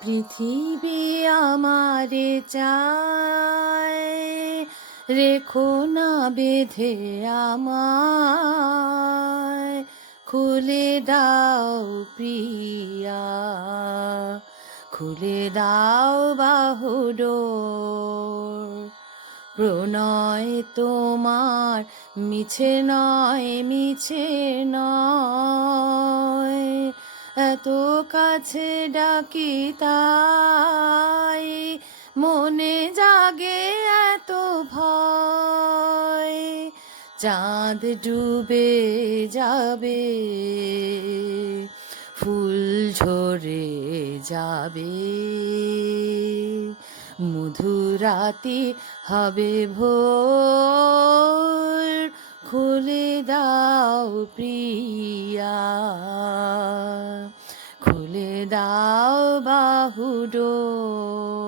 পৃথিবী আমারে চায়, রেখো না বেঁধে আমায়, খুলে দাও প্রিয়া, খুলে দাও বাহুডোর। প্রণয় তোমার মিছে নয়, মিছে নয়, এত কাছে ডাকি তাই মনে জাগে এত ভয়। চাঁদ ডুবে যাবে, ফুল ঝরে যাবে, মধুরাতি হবে ভোর, খুলে দাও প্রিয়া, খুলে দাও বাহুডোর।